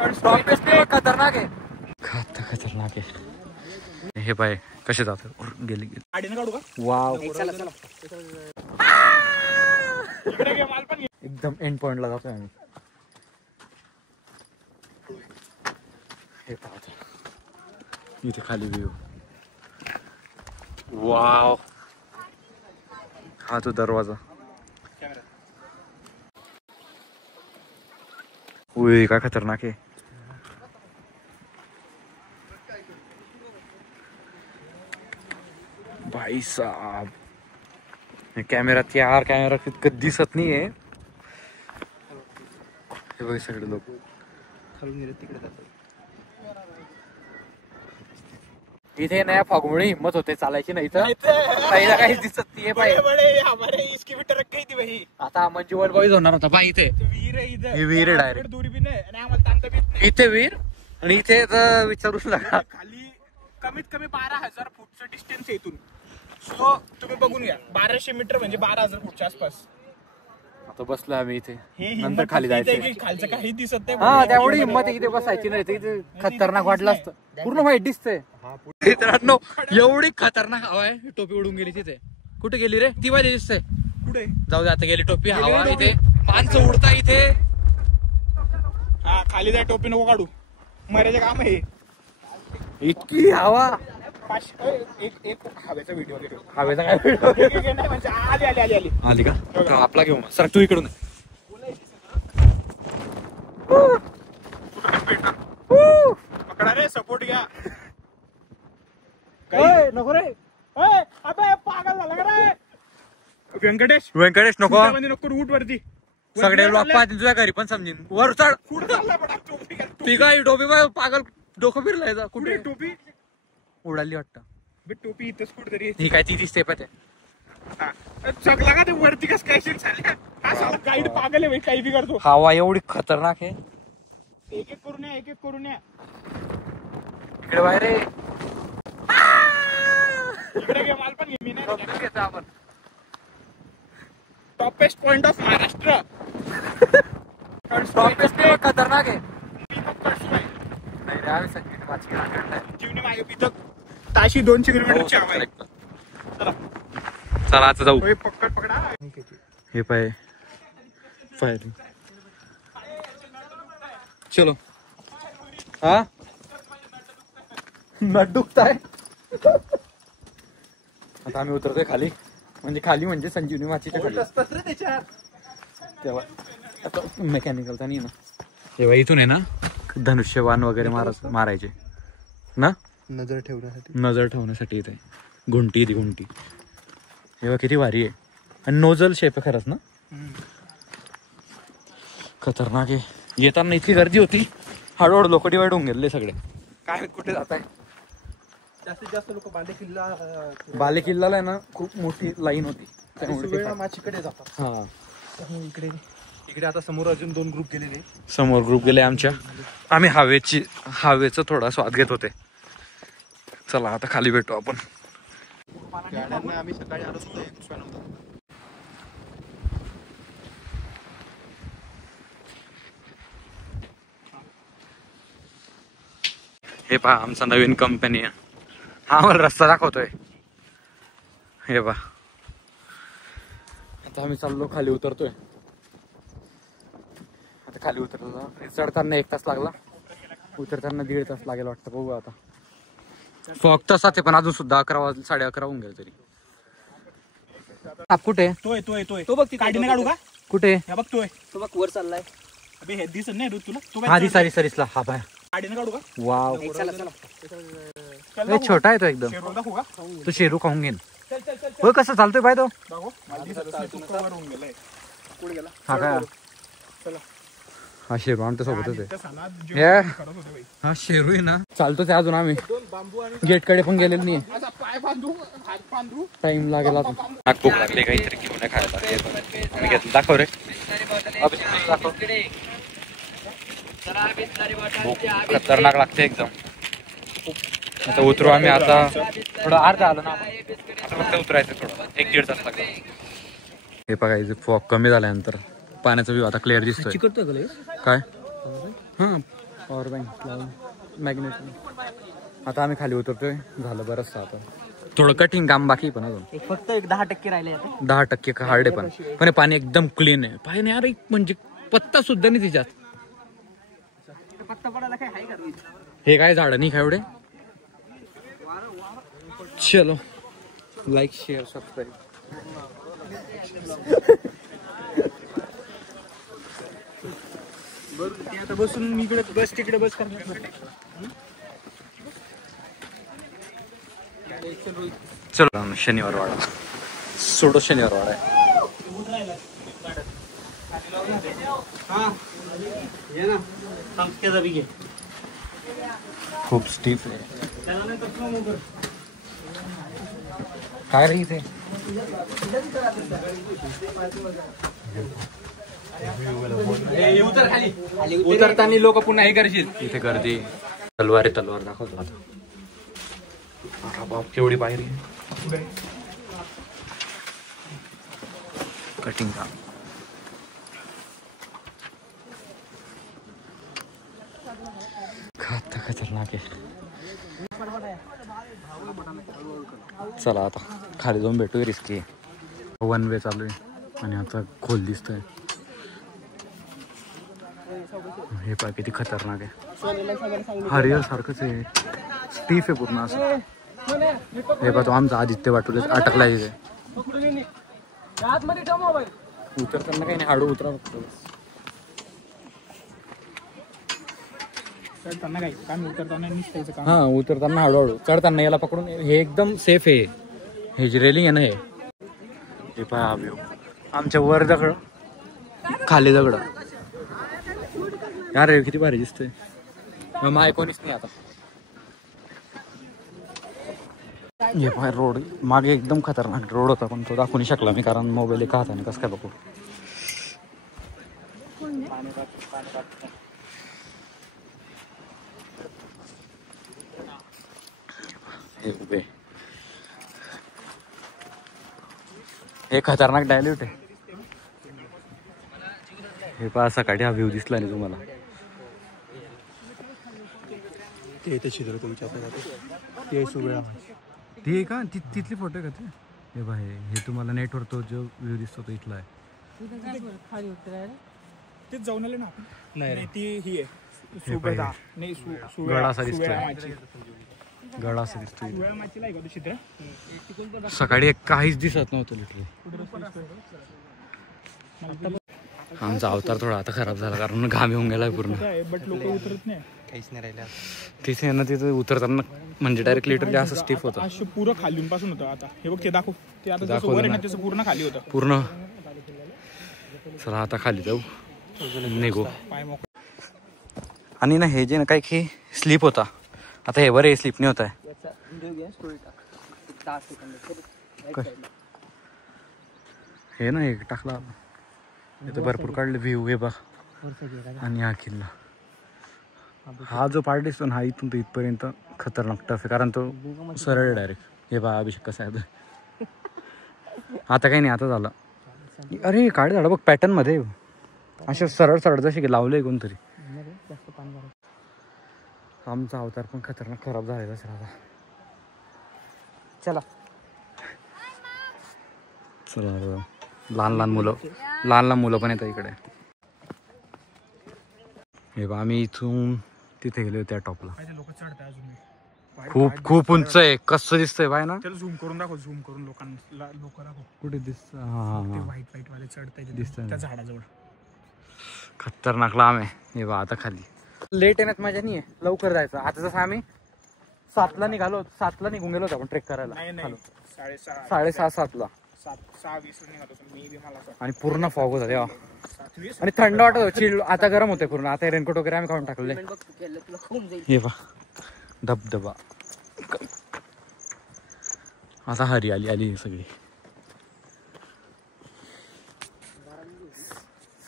खतरनाक आहे, खतरनाक आहे. हे पाय कसे जातात गेले गेले. काढू का? वाव, एकदम एंड पॉइंटला जातोय आम्ही. हे पाहतो इथे खाली व्ह्यू. वाव, हा तो दरवाजा. उय काय खतरनाक आहे. भाई साहब, कॅमेरात यार, कॅमेरा इतकं दिसत नाहीये. हे बघ सगळे लोक खालून गेले तिकडे जातात. इथे नया फागमुळे हिम्मत होते चालायची, नाही तर पहिला काहीच दिसत नाहीये. आता म्हणजे वर्ल्ड बॉईज होणार होता बाई. इथे वीर डायरेक्ट इथे वीर, आणि इथे तर विचारूच नका. खाली कमीत कमी 12,000 फूटचं डिस्टन्स आहे इथून. सो तुम्ही बघून घ्या, 1200 मीटर म्हणजे 12,000 फूटच्या आसपास. आता बसलो आम्ही इथे, नंतर खाली जायचं. खालचं काही दिसत नाही. हा, त्यामुळे हिंमत इथे बसायची नाही. इथे खतरनाक वाटलं असतं. पूर्ण वाईट दिसतंय मित्रांनो, एवढी खतरनाक हवा आहे. टोपी उडून गेली तिथे. कुठे गेली रे ती? वाली दिसते कुठे? जाऊ दे, आता गेली टोपी. हवा इथे, माणसं उडता इथे. हा, खाली जाय, टोपी नको काढू, मरायचं काम आहे. इतकी हवा. एक हवेचा व्हिडिओ घेतो. हवेचा काय व्हिडिओ? म्हणजे आली का? आपला घेऊ सर, तू इकडून. पकडा रे, सपोर्ट घ्या. नको रे, अबे पागल झाला का रे? व्यंकटेश नको नको, रूट वरती सगळे लोक पाहतील तुझ्या घरी पण समजेन. वर चढ. ती काय टोपी पागल, डोकं फिरलाय. कुठे टोपी उडाली वाटतं. टोपी इथंच कुठेतरी. ही काय ती दिसते पण चकला का ते वरती कस काय झाले? गाईड पागल आहे, काही बी करतो. हवा एवढी खतरनाक आहे. एक एक करून या. इकडे बाहेर रे. इकडे घे, माल पण घे. मी नाही घेतो आपण. Toppest point of Maharashtra. खतरनाक आहे. नाही रे, आम्ही संजीवनी जीवनी मागे पिथक ताशी 200 किलोमीटरची हवा आहे. चला आता जाऊ. पकडा. हे पाय फायरिंग. चलो. हा, नट दुखताय. आता आम्ही उतरतोय खाली. म्हणजे संजीवनी माचीच्या खाली असतात रे त्याच्यात. तेव्हा आता मेकॅनिकलचा नाही ना. तेव्हा इथून आहे ना धनुष्यबाण वगैरे मारायचे ना, नजर ठेवण्यासाठी. इथे घुंटी, ती घुंटी तेव्हा किती भारी आहे. आणि नोजल शेप आहे खरंच ना. खतरनाक आहे. येताना इतकी गर्दी होती, हळूहळू लोक डिवाइड होऊन गेले सगळे. काय कुठे जात आहे? जास्तीत जास्त लोक बाले किल्ल्याला आहे ना खूप मोठी लाईन होती, त्यामुळे माचीकडे जातात. हा, इकडे आता समोर अजून 2 ग्रुप गेलेले. समोर ग्रुप गेले आमच्या. आम्ही हवेचा थोडा स्वाद घेत होते. चला आता खाली भेटू आपण. आम्ही सकाळी आलो होतो. हे पहा, आमचा नवीन कंपनी आहे. हा मला रस्ता दाखवतोय. हे पहा, आता आम्ही चाललो, खाली उतरतोय. आता खाली उतरलो. चढताना 1 तास लागला, उतरताना 1.5 तास लागेल वाटतं. बघू आता. फक्त 7 आहे पण अजून सुद्धा 11 वाजले, 11:30 होऊन गेले तरी. आप कुठे? तो बघ, ती काढीने काढू का? कुठे? बघतोय तो, बघ वर चाललाय. अबे हे दिसत नाही तुला? हा दिसला. हा बाय, काढीने काढू का? वाव, छोटा आहे तो एकदम. तो शेरू खाऊन घेईन. हो, कसं चालतोय बाय तो? हा काय? हा शेरू आमच्या सोबतच आहे. हा शेरू आहे ना, चालतोच अजून. आम्ही गेट कडे पण गेलेलो नाही. टाइम लागेल अजून. भूक लागली, काहीतरी घेऊन खायला. आम्ही घेतलं. दाखव रे, दाखव. खतरनाक लागते एकदम. आता उतरू आम्ही. आता थोडं अर्धा आलं ना, आता फक्त उतरायचं थोडं. 1-1.5 तास लागला. हे बघा, इथे फॉग कमी झाल्यानंतर पाण्याचा व्ह्यू आता क्लिअर दिसतोय. काय? हा, पॉवर बँक लावून मॅग्नेट. आता आम्ही खाली उतरतोय, झालं बरंच आता. थोडं कठीण काम बाकी पण अजून फक्त 10% राहिले. 10% हार्ड आहे पण पाणी एकदम क्लीन आहे. पाणी यार म्हणजे पत्ता सुद्धा नाही तिच्यात. पत्ता पडायला काय आहे का? हे काय झाड नाही का एवढे. चलो लाईक शेअर सबस्क्राईब. आता बसून मी इकडे बस तिकडे बस करणार. चलो शनिवार वाडा, सोडो शनिवार वाडा आहे. खूप स्टीफ आहे. काय रे इथे उतरताना लोक पुन्हा हे करशील. इथे गर्दी. तलवार दाखवतो आता. बाप केवढी पायरी कटिंग काम. खतरनाक आहे. चला आता खाली जाऊन भेटूया. रिस्की आहे. 1 वे चालू आहे आणि आता खोल दिसतोय. हे पाय किती खतरनाक आहे. हरियर सारखंच आहे. स्टीफ आहे पूर्ण असं. हे पहा तो आमचा आदित्य वाटूला अटकला इथे. उतरताना काही नाही, हाडू उतरा फक्त. हा उतरताना हळूहळू, चढताना याला पकडून. हे एकदम सेफ आहे. हे जे रेलिंग आहे ना, हे पहा व्ह्यू. आमच्या वर दगड, खाली दगड. यार किती भारी दिसतंय. माय कोणीच नाही आता. हे पाय रोड मागे एकदम खतरनाक रोड होता, पण तो दाखवू नाही शकला मी कारण मोबाईल एका हाताने कसं काय बघू. हे उभे, हे खतरनाक डायल्यूट आहे. हे पहा सकाळी हा व्ह्यू दिसला नाही तुम्हाला. ती आहे का तिथली फोटो आहे का ते. हे बाय हे तुम्हाला नेटवर तो जो व्ह्यू दिसतो तो इथला आहे. तेच जाऊन आले ना आपण. नाही ती ही आहे गड असा दिसतोय. गड असा दिसतोय. सकाळी काहीच दिसत नव्हतं लिटरली. आमचा अवतार थोडा आता खराब झाला कारण घाम येऊन गेलाय पूर्ण. बट लोक उतरत नाही, काहीच नाही राहिलं तिथे ना. तिथे उतरताना म्हणजे डायरेक्ट लिटरली असं स्टिफ होतं. असं पूर्ण खाली पासून होतं. आता हे बघ ते दाखव. ते आता जसं वर आहे ना तसं पूर्ण खाली होतं पूर्ण. चला आता खाली जाऊ, निघू. आणि ना हे जे ना काही हे स्लिप होता. आता हे बरं हे स्लिप नाही होत आहे. हे ना हे टाकला इथं भरपूर काढले व्ह्यू. हे बघ आणि हा किल्ला. हा जो पार्ट दिसतो ना, हा इथून तर इथपर्यंत खतरनाक टफ आहे कारण तो सरळ डायरेक्ट. हे बघा अभिषेक कसा आहे आता. काही नाही आता झालं. अरे काढ झाड बघ पॅटर्न मध्ये असे सरळ सरळ जसे की लावले कोणतरी. आमचा अवतार पण खतरनाक खराब झालेला सर आता. चला चला. लहान लहान मुलं पण येतात इकडे. हे बघ आम्ही इथून तिथे गेलो त्या टॉपला. खूप उंच आहे. कसं दिसतंय बाय ना. झूम करून दाखव. झूम करून लोक दाखव कुठे दिसत. व्हाईट वाले चढताय दिसत त्या झाडाजवळ. खतरनाक लांब आहे. हे बघ आता खाली लेट येण्यात मजा नाही आहे. लवकर जायचं. आता जसं आम्ही 7ला निघालो, 7ला निघून गेलो होतो आपण ट्रेक करायला. 6:30-7ला. आणि पूर्ण फॉग होता तेव्हा आणि थंड वाटत होतं. चिल. आता गरम होते पूर्ण. आता रेनकोट वगैरे आम्ही काढून टाकले. हे पहा धबधबा. आता हरियाली आली सगळी.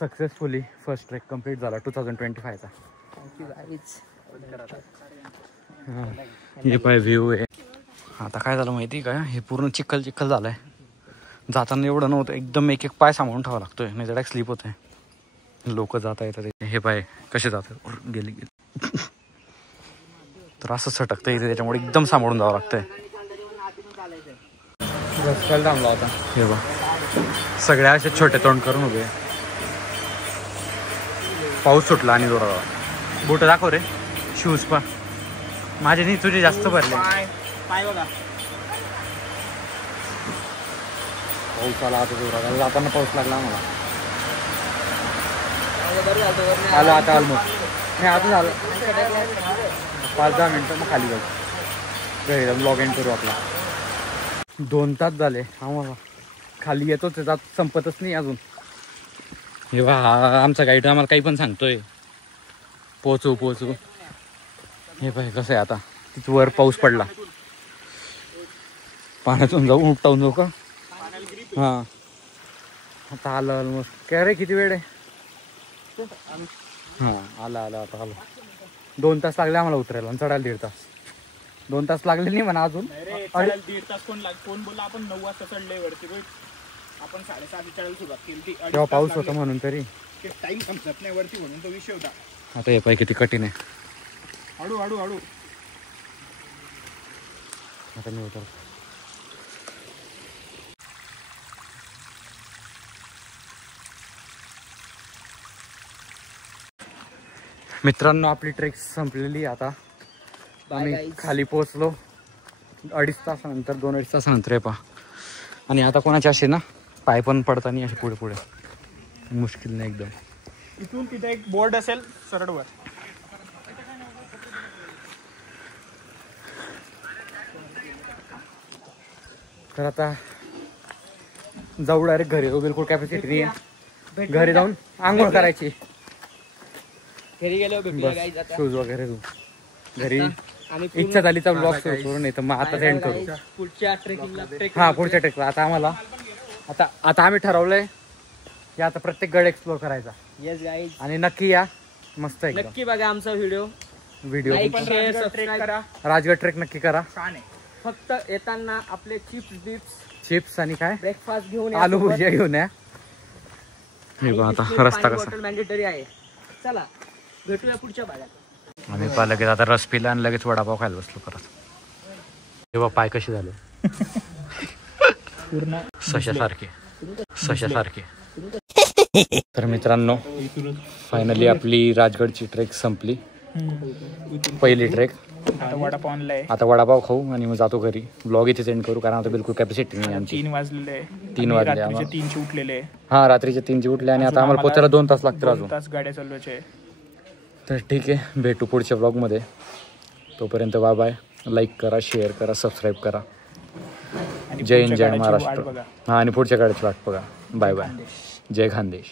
सक्सेसफुली फर्स्ट ट्रेक कम्प्लीट झाला 2025चा. हे पाय व्ह्यू आहे. आता काय झालं माहिती आहे का, हे पूर्ण चिखल झालंय. जाताना एवढं नव्हतं. एकदम एक पाय सांभाळून ठेवावा लागतोय, नाही तर स्लिप होत आहे. लोक जाता येतात. हे पाय कसे जातात, गेले. तर असं सटकतं इथे, त्याच्यामुळे एकदम सांभाळून जावं लागतंय. रस्त्याला थांबला होता. हे बा सगळ्या असे छोटे तोंड करून उभे. पाऊस सुटला आणि जोरात. बोट दाखव रे, शूज पा माझे नाही, तुझे जास्त भरले. पाय बघा. पाऊस आला आता जोरात. जाताना पाऊस लागला आम्हाला. आलं आता ऑलमोस्ट. नाही आता झालं 5-10 मिनटं, मग खाली जाऊ. घरी जाऊन लॉग इन करू आपला. 2 तास झाले आम्हाला. खाली येतोच जात, संपतच नाही अजून. हे बा आमचा गाईड आम्हाला काही पण सांगतोय, पोचू. हे पाय कसं आहे आता. तिथं वर पाऊस पडला. पाण्यातून जाऊ, उपटावून जाऊ का? हां आता आलं मस्त. काय रे किती वेळ आहे? हां आलं आता आलं. 2 तास लागले आम्हाला उतरायला आणि चढायला 1.5 तास. 2 तास लागले नाही म्हणा अजून. 1.5 तास कोण बोलला. आपण 9 वाजता चढले वरती. आपण 7:30 चढायला सुरुवात केली. तेव्हा पाऊस होता म्हणून तरी टाइम संपत नाही वरती म्हणून तो विषय होता. आता हे पाय किती कठीण आहे. हळू. आता मी उतर. मित्रांनो आपली ट्रेक संपलेली. आता आम्ही खाली पोहोचलो 2.5 तासानंतर. 2-2.5 तासानंतर आहे पा. आणि आता कोणाचे असे ना पाय पण पडता नाही, असे पुढे मुश्किल नाही एकदम. इथून तिथे एक बोर्ड असेल सरळ वर. तर आता जाऊ डायरेक्ट घरी. बिलकुल कॅपॅसिटी नाही आहे. घरी जाऊन आंघोळ करायची. घरी गेलो शूज वगैरे तू घरी. इच्छा झाली तर ब्लॉग सुरू करू, नाही तर मग आता सेंड करू. पुढच्या ट्रेकिंगला. हां पुढच्या ट्रेकला. आता आम्हाला आता आम्ही ठरवलंय की आता प्रत्येक गड एक्सप्लोर करायचा. Yes guys. आणि नक्की या, मस्त आहे. नक्की बघा आमचा व्हिडिओ. ट्रेक करा. राजगड ट्रेक नक्की करा. छान आहे. फक्त येताना आपले चिप्स आणि काय ब्रेकफास्ट घेऊन आलू भुजिया घेऊन या. हे बघा आता रस्ता कसा. मॅन्डेटरी आहे. चला भेटूया पुढच्या भागात. आम्ही पा लगेच आता रस पिला आणि लगेच वडापाव खायला बसलो परत. तेव्हा पाय कसे झाले पूर्ण सशासारखे. तर मित्रांनो फायनली आपली राजगडची ट्रेक संपली. पहिली ट्रेक. आता वडापाव खाऊ आणि मग जातो घरी. ब्लॉग इथे सेंड करू कारण आता बिलकुल कॅपॅसिटी नाही आमची. 3 वाजलेले. 3 वाजले. 3चे उठलेले. हा रात्रीचे 3चे उठले आणि आता आम्हाला पोचायला 2 तास लागतील अजून. 2 तास गाड्या चालवायचे. तर ठीक आहे, भेटू पुढच्या ब्लॉगमध्ये. तोपर्यंत बाय. लाईक करा, शेअर करा, सबस्क्राईब करा. जय हिंद, जय महाराष्ट्र. हां आणि पुढच्या काळाची वाट बघा. बाय. जय खानदेश.